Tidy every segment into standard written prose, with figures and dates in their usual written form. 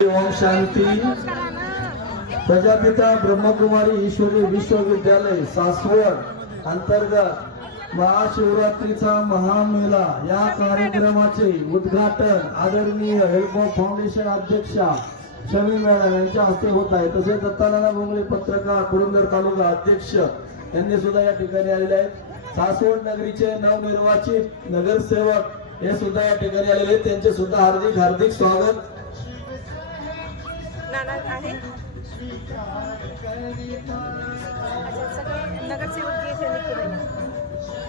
ओम शांती। प्रजापिता ब्रह्मकुमारी ईश्वरी विश्वविद्यालय सासवड अंतर्गत महाशिवरात्रीचा महामेळा या कार्यक्रमाचे उद्घाटन आदरणीय हेल्प ऑफ फाउंडेशन अध्यक्षा शमी मॅडम यांच्या हस्ते होत आहे। तसेच दत्तानाना बोंगळे पत्रकार पुरंदर तालुका अध्यक्ष यांनी सुद्धा या ठिकाणी आलेले आहेत। सासवड नगरीचे नवनिर्वाचित नगरसेवक हे सुद्धा या ठिकाणी आलेले आहेत। त्यांचे सुद्धा हार्दिक स्वागत आहे।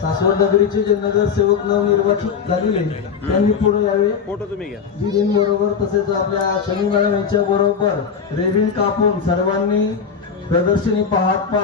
सासवड नगरीचे जे नगरसेवक नवनिर्वाचित झालेले त्यांनी पुढे यावे। फोटो तुम्ही घ्या दीदीं बरोबर तसेच आपल्या शमी मॅडम यांच्या बरोबर रेबिन कापून सर्वांनी प्रदर्शनी पाहत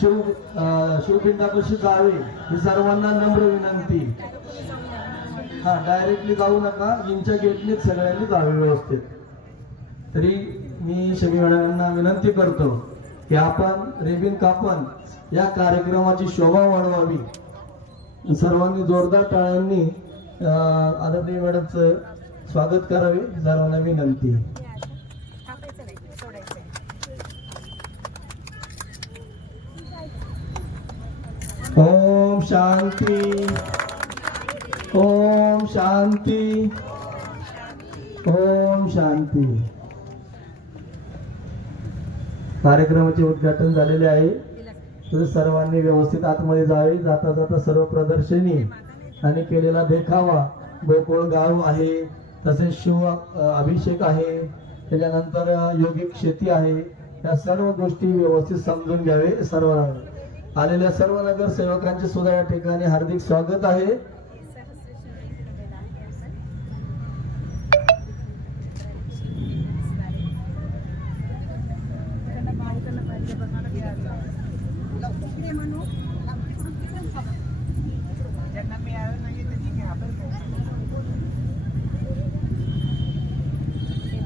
शिवपिंडापाशी जावे ही सर्वांना नम्र विनंती। डायरेक्टली जाऊ नका, यांच्या गेटने सगळ्यांनी जावे व्यवस्थित। तरी मी शमी मॅडम यांना विनंती करतो की आपण रेबिन कापण या कार्यक्रमाची शोभा वाढवावी। सर्वांनी जोरदार टाळ्यांनी आदरणीय मॅडमचं स्वागत करावे सर्वांना विनंती। ओम शांती, ओम शांती, ओम शांती। कार्यक्रमाचे उद्घाटन झालेले आहे। सर्वांनी व्यवस्थित आतमध्ये जावे। जाता जाता सर्व प्रदर्शनी आणि केलेला देखावा गोकुळ गाव आहे, तसेच शिव अभिषेक आहे, त्याच्यानंतर योगिक शेती आहे, या सर्व गोष्टी व्यवस्थित समजून घ्यावे। सर्व आलेल्या सर्व नगरसेवकांचे सुद्धा या ठिकाणी हार्दिक स्वागत आहे।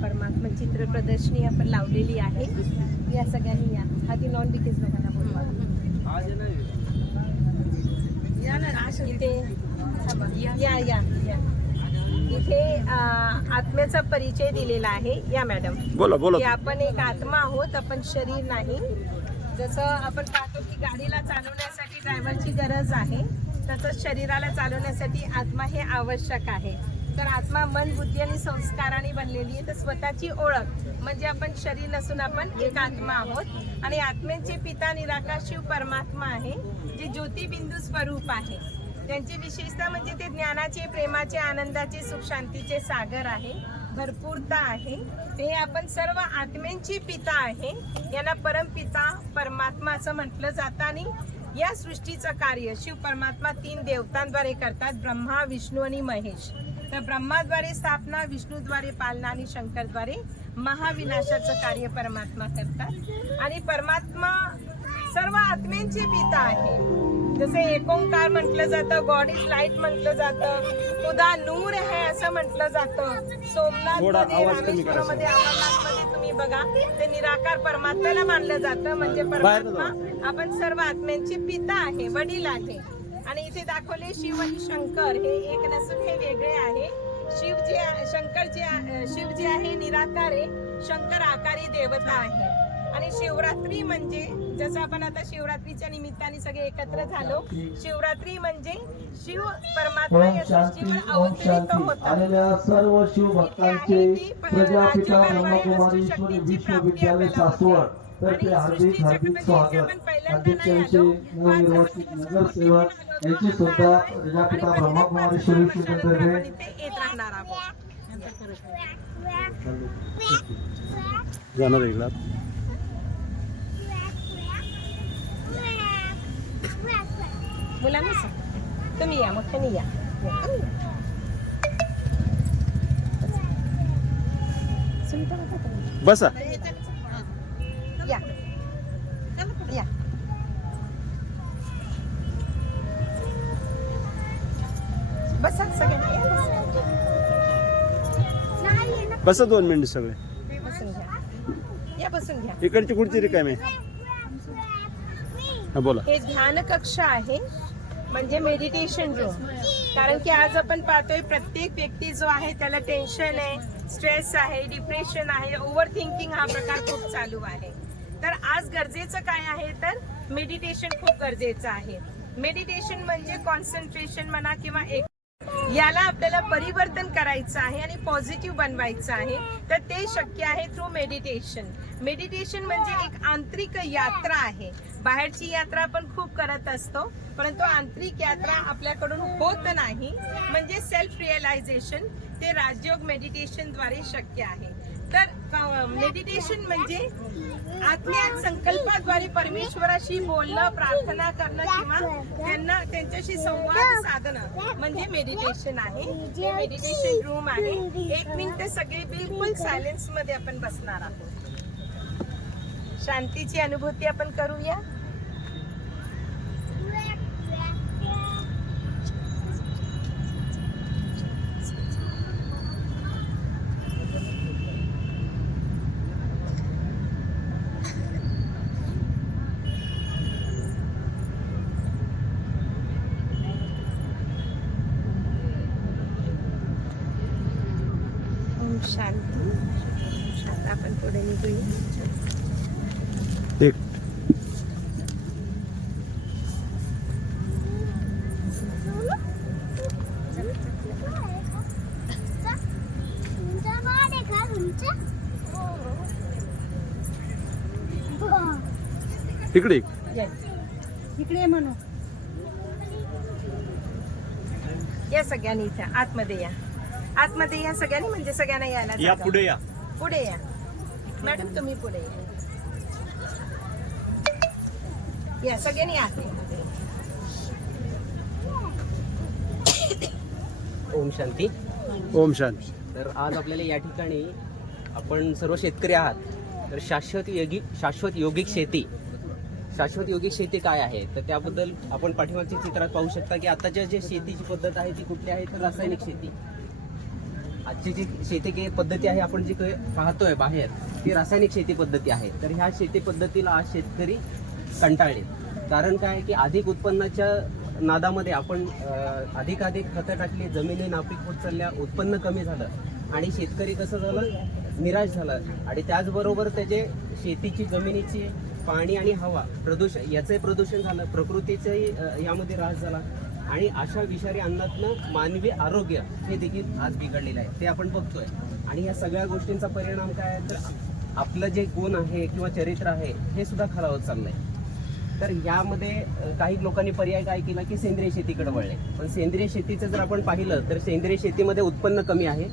परमात्मा चित्र प्रदर्शनी आपण लावलेली आहे। या सगळ्यांनी या आधी नॉन डिकेज लोकांना बोलवा इथे आत्म्याचा परिचय दिलेला आहे। या मॅडम बोला बोला की आपण एक आत्मा आहोत, आपण शरीर नाही। जसं आपण पाहतो की गाडीला चालवण्यासाठी ड्रायव्हरची गरज आहे, तसंच शरीराला चालवण्यासाठी आत्मा हे आवश्यक आहे। तर आत्मा मन बुद्धी आणि संस्काराने बनलेली आहे। तर स्वतःची ओळख म्हणजे आपण शरीर नसून आपण एक आत्मा आहोत आणि आत्मेचे पिता निराकार शिव परमात्मा आहे, जे ज्योतिबिंदू स्वरूप आहे। त्यांची विशेषता म्हणजे ते ज्ञानाचे, प्रेमाचे, आनंदाचे, सुख शांतीचे सागर आहे, भरपूरता आहे। ते आपण सर्व आत्म्यांची पिता आहे। यांना परमपिता परमात्मा असं म्हटलं जातं। आणि या सृष्टीचं कार्य शिव परमात्मा 3 देवतांद्वारे करतात, ब्रह्मा, विष्णू आणि महेश। तर ब्रह्माद्वारे स्थापना, विष्णूद्वारे पालना आणि शंकरद्वारे महाविनाशाचं कार्य परमात्मा करतात। आणि परमात्मा सर्व आत्म्यांचे पिता आहे। जसे एकोंकार म्हटलं जातं, गॉड इज लाईट म्हटलं जातं, खुदा नूर है असं म्हटलं जातं। सोमनाथ मध्ये, रामेश्वरमध्ये, अमरनाथमध्ये तुम्ही बघा ते निराकार परमात्म्याला मानलं जातं। म्हणजे परमात्मा आपण सर्व आत्म्यांचे पिता आहे, वडील आहे। आणि इथे दाखवले शिव आणि शंकर हे एक नसून हे वेगळे आहे। शिव जे आहे निराकार आहे, शंकर आकारी देवता आहे। आणि शिवरात्री म्हणजे जसं आपण आता शिवरात्रीच्या निमित्ताने सगळे एकत्र झालो, शिवरात्री म्हणजे शिव परमात्मा या सृष्टीवर अवतरित होतात। आलेल्या सर्व शिव भक्तांचे प्रजापिता ब्रह्मकुमारी ईश्वरी विश्वविद्यालय सासवड तर्फे हार्दिक स्वागत। अध्यक्षांचे नवनिर्वाचित नगरसेवक यांचे सुद्धा प्रजापिता ब्रह्मकुमारी ईश्वरी विश्वविद्यालय येत राहणार आहोत। जाणार एकला मुलांना सांग, तुम्ही या, मोठ्याने या। बसा या या बसा सगळ्यांना या, बसा 2 मिनिट सगळे बसून घ्या, या बसून घ्या। इकडची खुर्ची रिकामी आहे। हा बोला। हे ध्यान कक्ष आहे, म्हणजे मेडिटेशन रूम। कारण की आज आपण पाहतोय प्रत्येक व्यक्ती जो आहे त्याला टेन्शन आहे, स्ट्रेस आहे, डिप्रेशन आहे, ओव्हर थिंकिंग हा प्रकार खूप चालू आहे. तर आज गरजेचं काय आहे तर मेडिटेशन खूप गरजेचं आहे. मेडिटेशन म्हणजे कॉन्सन्ट्रेशन म्हणा किंवा एक याला आपल्याला परिवर्तन करायचं आहे आणि पॉझिटिव्ह बनवायचं आहे. तर ते शक्य आहे थ्रू मेडिटेशन. मेडिटेशन म्हणजे एक आंतरिक यात्रा आहे. बाहेरची यात्रा आपण खूप करत असतो, परंतु आंतरिक यात्रा आपल्याकडून होत नाही. म्हणजे सेल्फ रिअलायझेशन ते राजयोग मेडिटेशन द्वारे शक्य आहे. तर मेडिटेशन म्हणजे आत्म्यात संकल्पाद्वारे परमेश्वराशी बोलणं, प्रार्थना करणं किंवा त्यांच्याशी संवाद साधणं म्हणजे मेडिटेशन आहे. हे मेडिटेशन रूम आहे. 1 मिनिट सगळे बिलकुल सायलेन्स मध्ये आपण बसणार आहोत. शांतीची अनुभूती आपण करूया. शांती. आपण पुढे निघूया. एक इकडे इकडे म्हणू या सगळ्यांनी इथे आतमध्ये या. आतमध्ये या सगळ्यांनी म्हणजे सगळ्यांना यायला या जागा. पुढे या. पुढे या मॅडम, तुम्ही पुढे या सगळ्यांनी आत. ओम शांती. ओम शांती. तर आज आपल्याला या ठिकाणी आपण सर्व शेतकरी आहात. तर शाश्वत योगिक शेती काय आहे तर त्याबद्दल आपण पाठीमागच्या चित्रात पाहू शकता की आताच्या जे शेतीची पद्धत आहे ती कुठली आहे तर रासायनिक शेती. आजची जी शेती पद्धती आहे आपण जी पाहतोय बाहेर ती रासायनिक शेती पद्धती आहे. तर ह्या शेती पद्धतीला आज शेतकरी कंटाळले. कारण काय की अधिक उत्पन्नाच्या नादामध्ये आपण अधिक खतं टाकली, जमिनी नापीक होत चालल्या, उत्पन्न कमी झालं आणि शेतकरी कसं झालं निराश झाला. आणि त्याचबरोबर त्याचे शेतीची जमिनीची पाणी आणि हवा प्रदूषण याचंही प्रदूषण झालं, प्रकृतीचंही यामध्ये ऱ्हास झाला आणि अशा विषारी अन्नातनं मानवी आरोग्य हे देखील आज बिघडलेलं आहे ते आपण बघतोय. आणि या सगळ्या गोष्टींचा परिणाम काय आहे तर आपलं जे गुण आहे किंवा चरित्र आहे हे सुद्धा खालावत चाललंय. तर यामध्ये काही लोकांनी पर्याय काय केला की सेंद्रिय शेतीकडे वळले. पण सेंद्रिय शेतीचं जर आपण पाहिलं तर सेंद्रिय शेतीमध्ये उत्पन्न कमी आहे,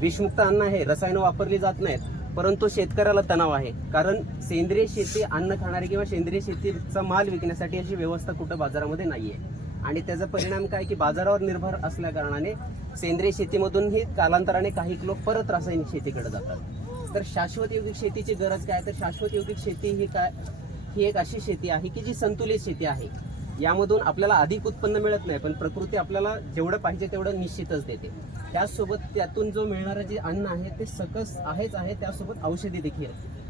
विषमुक्त अन्न आहे, रसायनं वापरली जात नाहीत, परंतु शेतकऱ्याला तणाव आहे. कारण सेंद्रिय शेती अन्न खाणारे किंवा सेंद्रिय शेतीचा माल विकण्यासाठी अशी व्यवस्था कुठं बाजारामध्ये नाहीये. आणि त्याचा परिणाम काय की बाजारावर निर्भर असल्या कारणाने सेंद्रिय शेतीमधूनही कालांतराने काही लोक परत रासायनिक शेतीकडे जातात. तर शाश्वत योगिक शेतीची गरज काय तर शाश्वत योगिक शेती ही एक अशी शेती आहे की जी संतुलित शेती आहे. यामधून आपल्याला अधिक उत्पन्न मिळत नाही पण प्रकृती आपल्याला जेवढं पाहिजे तेवढं निश्चितच देते. त्याचसोबत त्यातून जो मिळणारं जे अन्न आहे ते सकस आहेच आहे, त्यासोबत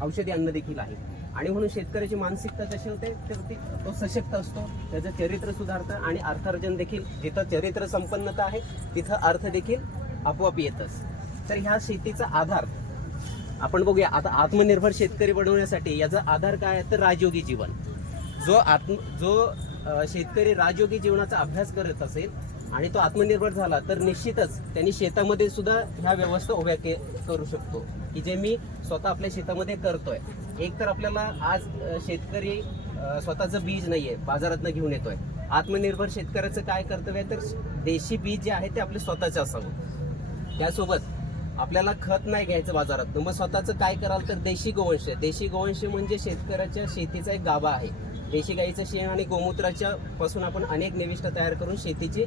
औषधी अन्न देखील आहे. आणि म्हणून शेतकऱ्याची मानसिकता कशी होते तर तो सशक्त असतो, त्याचं चरित्र सुधारतं आणि अर्थार्जन देखील. जिथं चरित्र संपन्नता आहे तिथं अर्थ देखील आपोआप येतच. तर ह्या शेतीचा आधार आपण बघूया. आता आत्मनिर्भर शेतकरी बनवण्यासाठी याचा आधार काय आहे तर राजयोगी जीवन. जो शेतकरी राजयोगी जीवनाचा अभ्यास करत असेल आणि तो आत्मनिर्भर झाला तर निश्चितच त्यांनी शेतामध्ये सुद्धा ह्या व्यवस्था उभ्या करू शकतो की जे मी स्वतः आपल्या शेतामध्ये करतोय. एक तर आपल्याला आज शेतकरी स्वतःचं बीज नाहीये बाजारातनं घेऊन येतोय. आत्मनिर्भर शेतकऱ्याचं काय कर्तव्य आहे तर देशी बीज जे आहे ते आपले स्वतःचे असावं. त्यासोबत आपल्याला खत नाही घ्यायचं बाजारात, मग स्वतःचं काय कराल तर देशी गोवंश म्हणजे शेतकऱ्याच्या शेतीचा एक गाभा आहे. देशी गाईचं शेण आणि गोमूत्राच्या पासून आपण अनेक निविष्ट तयार करून शेतीची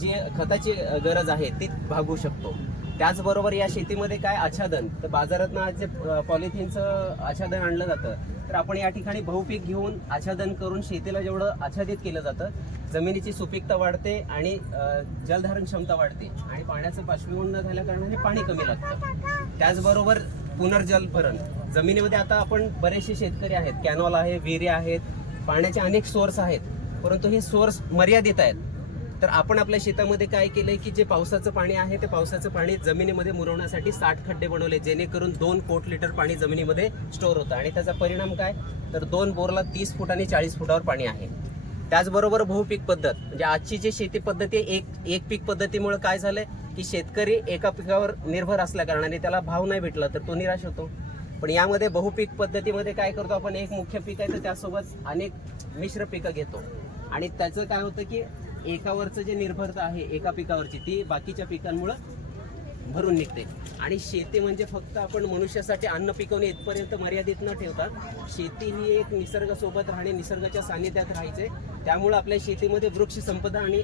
जी खताची गरज आहे ती भागवू शकतो. त्याचबरोबर या शेतीमध्ये काय आच्छादन तर बाजारातनं आज जे पॉलिथिनचं आच्छादन आणलं जातं तर आपण या ठिकाणी बहुपीक घेऊन आच्छादन करून शेतीला जेवढं आच्छादित केलं जातं जमिनीची सुपीकता वाढते आणि जलधारण क्षमता वाढते आणि पाण्याचं बाष्पीभवन न झाल्या कारणाने पाणी कमी लागतं. त्याचबरोबर पुनर्जलभरण जमिनीमध्ये आता आपण बरेचसे शेतकरी आहेत, कॅनॉल आहे, विहिरी आहेत, पाण्याचे अनेक सोर्स आहेत, परंतु हे सोर्स मर्यादित आहेत. तर आपण आपल्या शेतामध्ये काय केलंय की जे पावसाचं पाणी आहे ते पावसाचं पाणी जमिनीमध्ये मुरवण्यासाठी 60 खड्डे बनवले, जेणेकरून 2 कोट लिटर पाणी जमिनीमध्ये स्टोअर होतं. आणि त्याचा परिणाम काय, तर 2 बोरला 30 फूट आणि 40 फुटावर पाणी आहे. त्याचबरोबर बहुपीक पद्धत, म्हणजे आजची जी शेती पद्धती आहे, एक पीक पद्धतीमुळे काय झालंय की शेतकरी एका पिकावर निर्भर असल्या कारणाने त्याला भाव नाही भेटला तर तो निराश होतो. पण यामध्ये बहुपीक पद्धतीमध्ये काय करतो आपण, एक मुख्य पीक आहे तर त्यासोबत अनेक मिश्र पिकं घेतो. आणि त्याचं काय होतं की एकावरचं जे निर्भरता आहे एका पिकावरची, ती बाकीच्या पिकांमुळे भरून निघते. आणि शेती म्हणजे फक्त आपण मनुष्यासाठी अन्न पिकवणे इथपर्यंत मर्यादित न ठेवता, शेती ही एक निसर्गासोबत राहणे, निसर्गाच्या सानिध्यात राहायचे. त्यामुळे आपल्या शेतीमध्ये वृक्ष संपदा आणि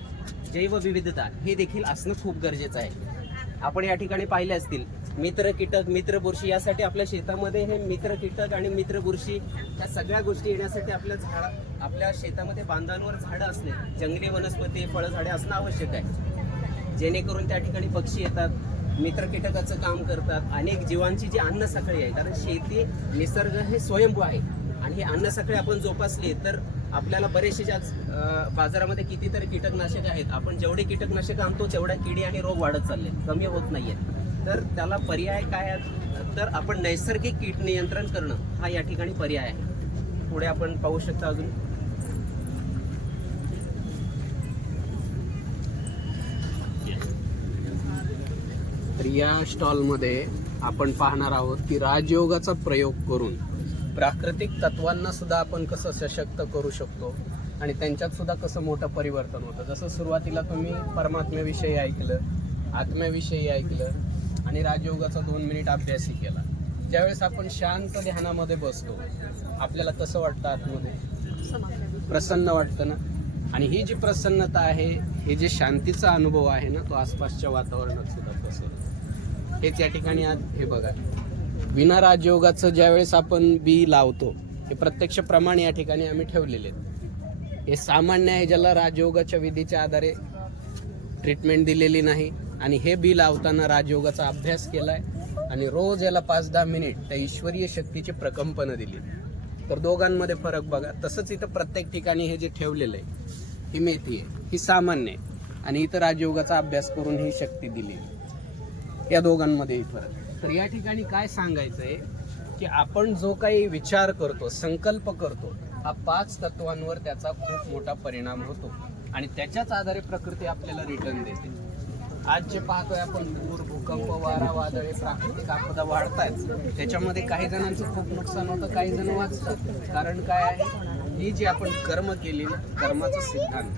जैवविविधता हे देखील असणं खूप गरजेचं आहे. आपण या ठिकाणी पाहिले असतील मित्र कीटक, मित्र बुरशी, यासाठी आपल्या शेतामध्ये हे मित्र कीटक आणि मित्र बुरशी या सगळ्या गोष्टी येण्यासाठी आपल्या शेतामध्ये बांधांवर झाडं असणे, जंगली वनस्पती, फळझाडे असणं आवश्यक आहे, जेणेकरून त्या ठिकाणी पक्षी येतात, मित्र कीटकाचं काम करतात. अनेक जीवांची जी अन्न साखळी आहे, कारण शेती निसर्ग हे स्वयंभू आहे आणि ही अन्न साखळी आपण जोपासली तर आपल्याला बरेचसे बाजारामध्ये कितीतरी कीटकनाशक आहेत, आपण जेवढे कीटकनाशक आणतो तेवढ्या किडी आणि रोग वाढत चालले, कमी होत नाहीयेत. तर त्याला पर्याय काय आहे, तर आपण नैसर्गिक कीट नियंत्रण करणं हा या ठिकाणी पर्याय आहे. पुढे आपण पाहू शकता अजून तर या स्टॉलमध्ये आपण पाहणार आहोत की राजयोगाचा प्रयोग करून प्राकृतिक तत्वांना सुद्धा आपण कसं सशक्त करू शकतो आणि त्यांच्यात सुद्धा कसं मोठं परिवर्तन होतं. जसं सुरुवातीला तुम्ही परमात्म्याविषयी ऐकलं, आत्म्याविषयी ऐकलं आणि राजयोगाचा 2 मिनिट अभ्यासही केला. ज्यावेळेस आपण शांत ध्यानामध्ये बसतो आपल्याला कसं वाटतं, आतमध्ये प्रसन्न वाटतं ना. आणि ही जी प्रसन्नता आहे, हे जे शांतीचा अनुभव आहे ना, तो आसपासच्या वातावरणात सुद्धा कसं. हेच या ठिकाणी आज हे बघा, विना राजयोगाचं ज्यावेळेस आपण बी लावतो, हे प्रत्यक्ष प्रमाण या ठिकाणी आम्ही ठेवलेले आहेत. हे सामान्य आहे ज्याला राजयोगाच्या विधीच्या आधारे ट्रीटमेंट दिलेली नाही आणि हे बी लावताना राजयोगाचा अभ्यास केलाय आणि रोज याला 5-10 मिनिट त्या ईश्वरीय शक्तीची प्रकंपनं दिली. तर दोघांमध्ये फरक बघा. तसंच इथं प्रत्येक ठिकाणी हे जे ठेवलेलं आहे, ही मेथी आहे, ही सामान्य आहे आणि इथं राजयोगाचा अभ्यास करून ही शक्ती दिली. या दोघांमध्येही फरक. तर या ठिकाणी काय सांगायचं आहे की आपण जो काही विचार करतो, संकल्प करतो, हा 5 तत्वांवर त्याचा खूप मोठा परिणाम होतो आणि त्याच्याच आधारे प्रकृती आपल्याला रिटर्न देते. आज जे पाहतोय आपण, पूर, भूकंप, वारा, वादळे, प्राकृतिक आपदा वाढतायत, त्याच्यामध्ये काही जणांचं खूप नुकसान होतं, काही जण वाचतात. कारण काय आहे, ही जी आपण कर्म केली ना, कर्माचा सिद्धांत,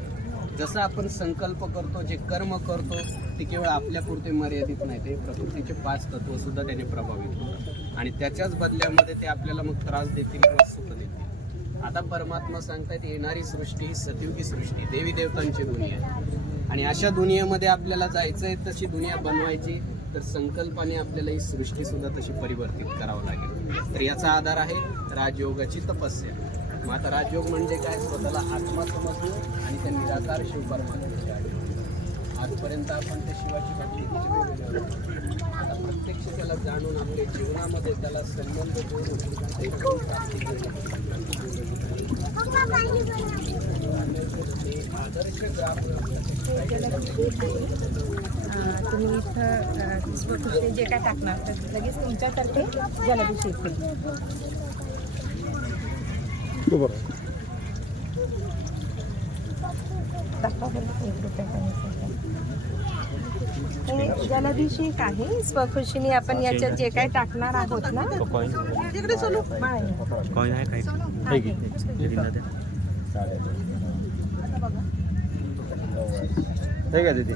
जसं आपण संकल्प करतो, जे कर्म करतो ते केवळ आपल्यापुरते मर्यादित नाही, ते प्रकृतीचे 5 तत्व सुद्धा त्याने प्रभावित होतात आणि त्याच्याच बदल्यामध्ये ते आपल्याला मग त्रास देतील किंवा सुख देतील. आता परमात्मा सांगतायत, येणारी सृष्टी ही सतयुगी सृष्टी, देवी देवतांची दुनिया आहे आणि अशा दुनियेमध्ये आपल्याला जायचंय, तशी दुनिया बनवायची, तर संकल्पाने आपल्याला ही सृष्टी सुद्धा तशी परिवर्तित करावं लागेल. तर याचा आधार आहे राजयोगाची तपस्या. मग आता राजयोग म्हणजे काय, स्वतःला आत्मा समजणं आणि त्या निराकार शिव परमात्म्याची आठवण. आजपर्यंत आपण त्या शिवाची भक्ती किती वेळ केली, आता प्रत्यक्ष त्याला जाणून आपल्या जीवनामध्ये त्याला संबंध जोडून प्राप्ती आदर्श ग्राम. तुम्ही इथं जे काय टाकणार तर लगेच तुमच्यातर्फे जलभिषेक होईल. हे जलाभिषेक आहे. स्वखुशीने आपण याच्यात जे काय टाकणार आहोत ना, तिकडे चलू कॉइन आहे काय ठीक आहे दीदी.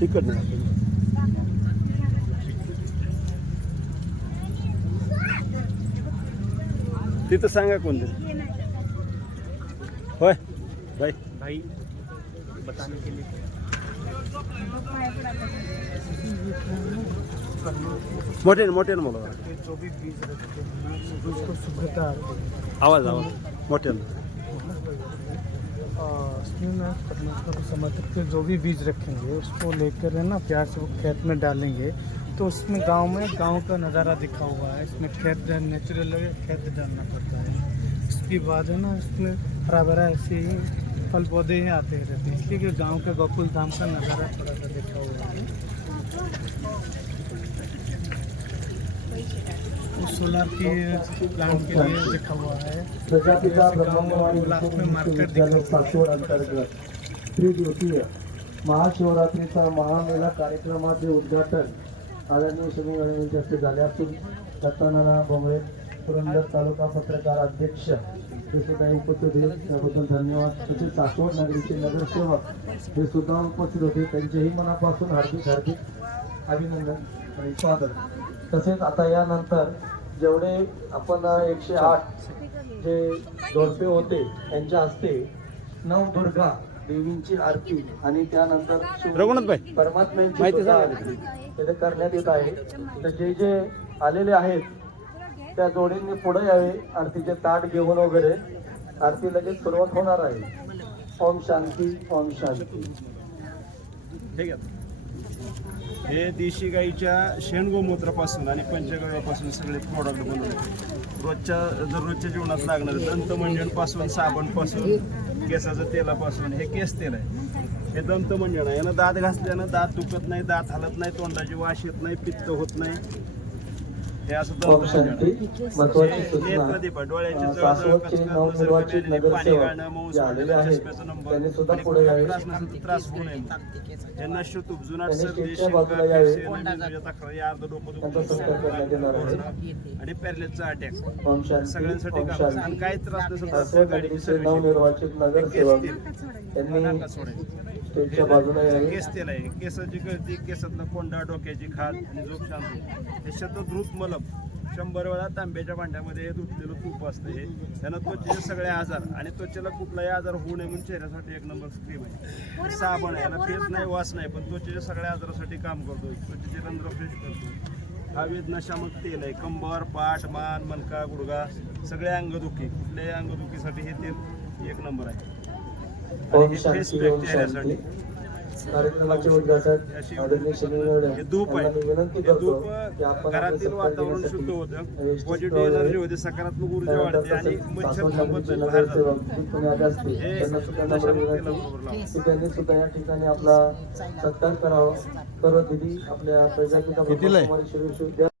तिकड नाही तिथं सांगा कोणतं. होय बाई भाई बताने के लिए मोठे मोठे बोला जो भी बीज रखते हैं ना उसको शुद्धता आती है आवाज मोठे इसमें ना परमात्मा को समर्पित के जो भी बीज रखेंगे उसको लेकर है ना प्यार से वो खेत में डालेंगे तो उसमें गांव का नज़ारा दिखा हुआ है। इसमें खेत नेचुरल है, खेत डालना पड़ता है। इसके बाद है ना इसमें हरा भरा ऐसे ही फल पौधे ही आते रहते हैं, इसलिए कि गाँव के गोकुल धाम का नज़ारा थोड़ा सा दिखा हुआ है। वो सोलर की प्लांट के लिए लिखा हुआ है। प्रजापिता ब्रह्मकुमारी विश्वविद्यालय सासवड अंतर्गत त्रिदिवसीय महाशिवरात्रीचा महामेळा कार्यक्रमाचे उद्घाटन आदरणीय श्री यांच्या हस्ते झाले असून दत्तानाना भोंगळे पुरंदर तालुका पत्रकार अध्यक्ष हे सुद्धा उपस्थित होते, त्याबद्दल धन्यवाद. तसेच सासवड नगरीचे नगरसेवक हे सुद्धा उपस्थित होते, त्यांचेही मनापासून हार्दिक अभिनंदन आणि स्वागत. तसेच आता यानंतर जेवढे आपण 108 जे जोडपे होते त्यांच्या हस्ते नवदुर्गा देवींची आरती आणि त्यानंतर रघुनाथभाई परमात्म्यांची माहिती पूजा सांगा. तिथे करण्यात येत आहे. तर जे जे आलेले आहेत त्या जोडींनी पुढे यावे, आरतीचे ताट घेऊन वगैरे आरती लगेच सुरुवात होणार आहे. ओम शांती ओम शांती. ठीक आहे. हे देशी गाईच्या शेणगोमूत्रापासून आणि पंचगव्यापासून सगळे प्रोडक्ट बनवले. दररोजच्या जीवनात लागणारे दंतमंजनपासून साबणपासून केसाचं तेलापासून हे केस तेल आहे. हे दंतमंजन आहे. यानं दात घासल्यानं दात दुखत नाही, दात हलत नाही, तोंडाची वास येत नाही, पित्त होत नाही. हे असं ओम शांती. महत्वाची सूचना नेत्रदीप डोळ्याची सासवडचे नवनिर्वाचित पाणी नगरसेवक गाळणं, मऊ जे आलेले सोडणं, आहेत चष्म्याचा नंबर त्यांनी सुद्धा आणि पुढे यावे. त्रास नसेल तर त्रास होऊ नये. यांना शुतूप जुनाट त्यांनी सर्दी, शिक्षण शिंका, बाजूला यावे. फिरसे, नवीन तक्रारी, अर्ध डोकं त्यांचा दुखणं, सत्कार करण्यात येणार आहे. आणि पॅरलेसचा अटॅक ओम शांती सगळ्यांसाठी ओम काम शांती. आणि काही त्रास नसेल तर सासवड गाडीची नगरीचे सर्व्हिसिंग. नवनिर्वाचित नगरसेवक यांनी नका सोडायचं. स्टेजच्या बाजूला यावे. केस तेल आहे. केसाची गळती, केसातला कोंडा, डोक्याची खाज आणि झोप शांती. हे शतद्रुत मलम 100 वेळा तांब्याच्या भांड्यामध्ये हे धुतलेलं तूप असतं. हे त्यानं त्वचेचे सगळे आजार आणि त्वचेला कुठलाही आजार होऊ नये म्हणून चेहऱ्यासाठी एक नंबर क्रीम आहे. साबण आहे. याला फेस नाही, वास नाही, पण त्वचेच्या सगळ्या आजारासाठी काम करतो. त्वचेचे रंध्र फ्रेश करतो. हा वेदनाशामक तेल आहे. कंबर, पाठ, मान, मणका, गुडघा सगळे अंगदुखी, कुठल्याही अंगदुखीसाठी हे तेल एक नंबर आहे. आणि ओम हे फेस शांती पॅक ओम चेहऱ्यासाठी. शांती. कार्यक्रमाचे उद्घाटन आदरणीय श्री हे धूप आहे. यांना मी विनंती हे करतो धूप की आपण घरातील वातावरण शुद्ध होतं, पॉझिटिव्ह एनर्जी होते, सकारात्मक ऊर्जा वाढते आणि मच्छर थांबत नाही, बाहेर जातात. हे त्यांनी सुद्धा या ठिकाणी आपला सत्कार करावा. करो दिदी आपल्या प्रजापिता ब्रह्मकुमारी श्री विश्वविद्यालय